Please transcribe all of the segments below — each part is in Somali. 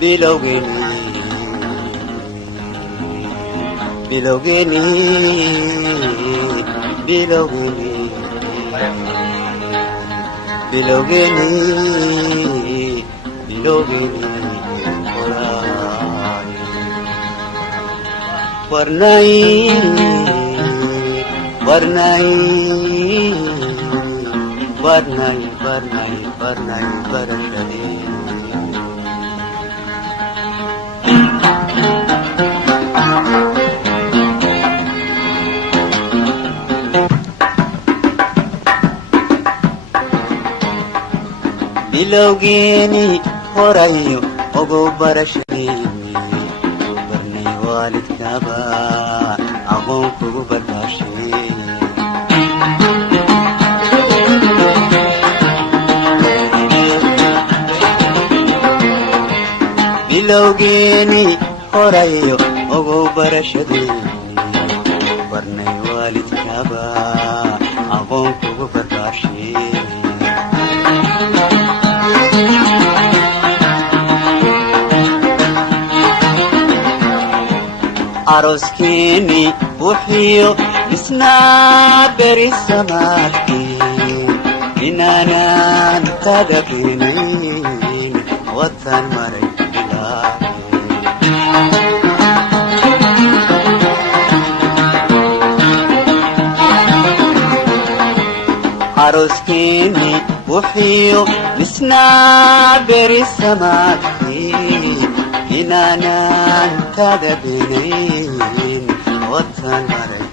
bilowgeeni bilowgeeni bilowgeeni bilowgeeni bilowgeeni warnay warnay warnay warnay warnay barashadee bilowgeeni horayo ogow barashadeeni barnay waalidkaaba aqoon kugu barbaashay bilowgeeni horayo ogow barashadeeni barnay waalidkaaba aqoon kugu barbaashay aroskeeni wuxiyo isnaa beri samaadkii inaanan tadabinayn watan maray aroskeeni wuxiyo isnaa beri samaadkii inaanan tadabinayn watan maray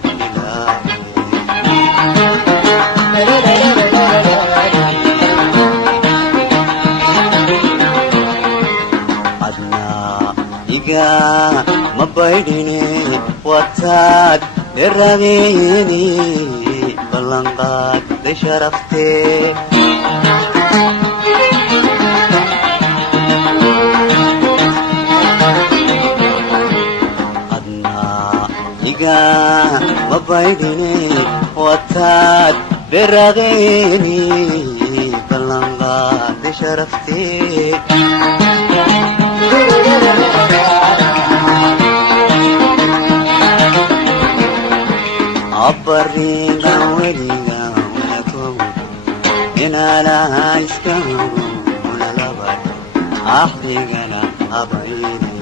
adnaa iga ma baydhine wataad erageeni ballanqaadday sharaftee ma baydhine wataad berageeni ballanqaadday sharaftee abbarigan weligan wanakow inaalaha iska hogo unalabad axdigana abayne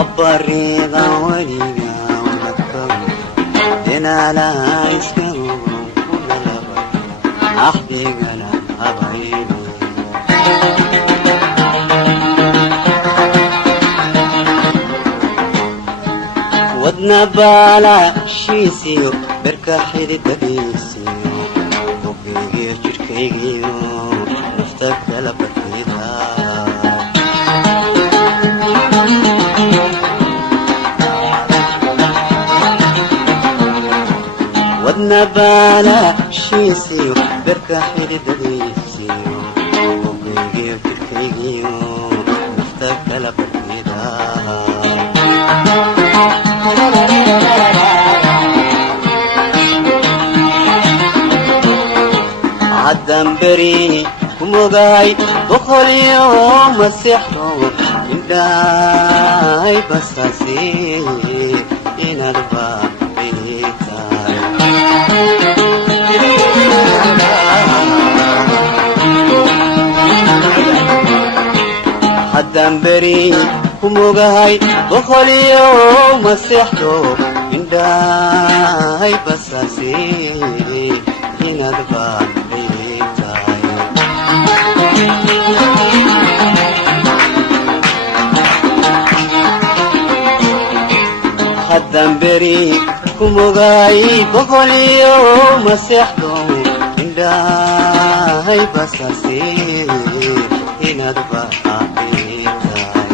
abbarigan weligan wanakow inaalaha iska hogo unalabad axdigana abayne wadna baalaashiisiyo berka xididadiisiyo bogaygiyo jidhkaygiyo nafta kala badbayda wadna baalaashiisiyo berka xididadiisiyo bogaygiyo jidhkaygiyo nafta kala badbayda haddaan beri kumogahay boqolyo masexdo indhahay basaase inaad baaytaay haddaan beri kumogahay boqolyo masexdo indhahay basaase inaad baaytaay haddaan beri kumogahay boqolyo masexdo indhahay basaase inaad baaytaay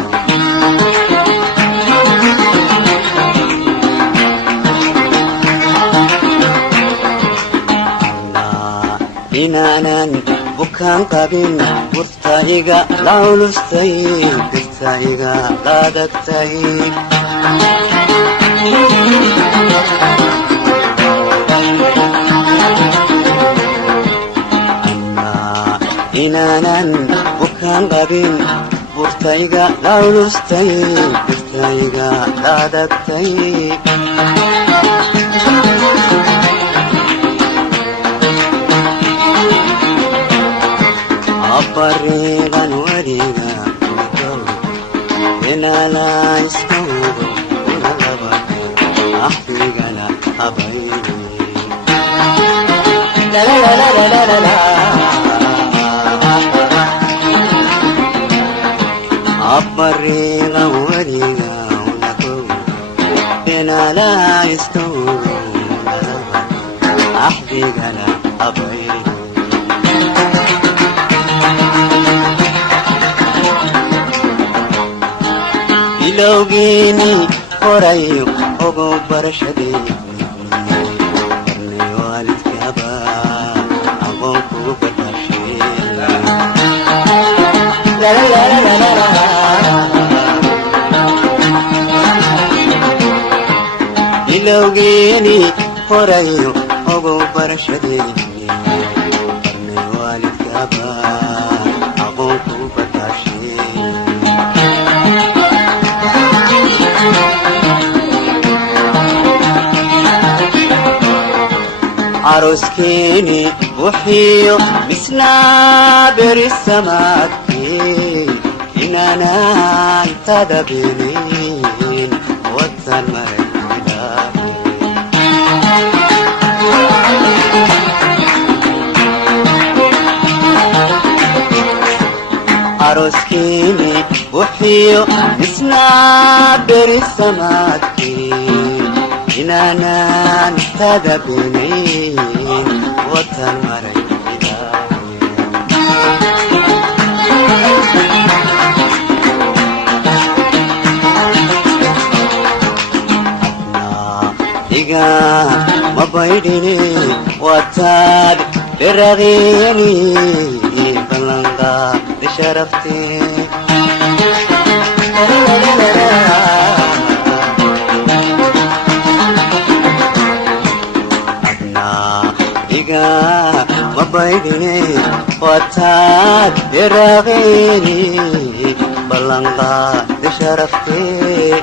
inaanan bukaan qabin burtaiga la culustay birtaiga la adagtay inaanan bukaan qabin burtayga la culustay birtayga la adagtay abariiqan weliga inala iskawdo una labate axdigala habayni abariiqan weliga una kowdo inala iskawdo una labate axdigala habayni ilowgiini horayo ogow barashadeeni barnay waalidkaaba aqoon kugu badashee ilowgiini horayo ogow barashadeeni barnay waalidkaaba aqoon kugu badashee عروسكيني وحيو بسنا برسماتي إننا انتدبينين وطن مرحبا عروسكيني وحيو بسنا برسماتي إننا انتدبينين وطن مرحبا إيقا مبايديني وطاد لرغيني بلنغا لشرفتي مبايديني وطاد لرغيني بلنغا لشرفتي